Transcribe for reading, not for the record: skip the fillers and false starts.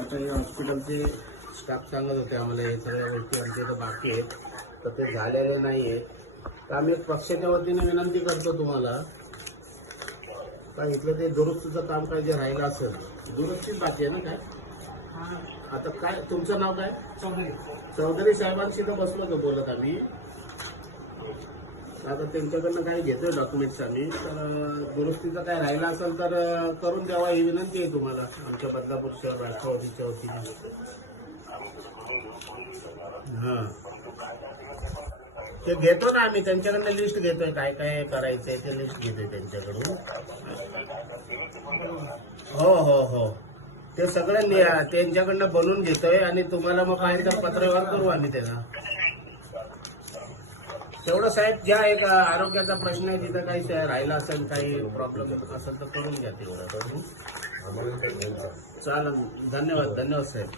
आता या हॉस्पिटलचे स्टाफ सांगत होते आम्हाला हे सगळ्या गोष्टी आमच्या इथं बाकी आहेत, तर ते झालेले नाही आहे. तर आम्ही एक पक्षाच्या वतीने विनंती करतो तुम्हाला, काय इथलं ते दुरुस्तीचं काम काय जे राहिलं असेल, दुरुस्तीच बाकी आहे ना काय. आता काय तुमचं नाव काय? चौधरी साहेबांशी तर बसलो होतो बोलत आम्ही. आता त्यांच्याकडनं काय घेतोय डॉक्युमेंट्स आम्ही, तर दुरुस्तीचं काय राहिलं असेल तर करून द्यावा ही विनंती आहे तुम्हाला आमच्या बदलापूर शहर राष्ट्रवादीच्या वतीने. हां, ते घेतो ना आम्ही त्यांच्याकडनं लिस्ट घेतोय, काय काय करायचंय ते लिस्ट घेतोय त्यांच्याकडून. हो हो हो, ते सगळं त्यांच्याकडनं बनवून घेतोय आणि तुम्हाला मग पाहिजे पत्रव्यवहार करू आम्ही त्याला. तेवढं साहेब ज्या एक आरोग्याचा प्रश्न आहे तिथं काही राहिला असेल, काही प्रॉब्लेम असेल तर करून घ्या तेवढं. चालेल, धन्यवाद धन्यवाद साहेब.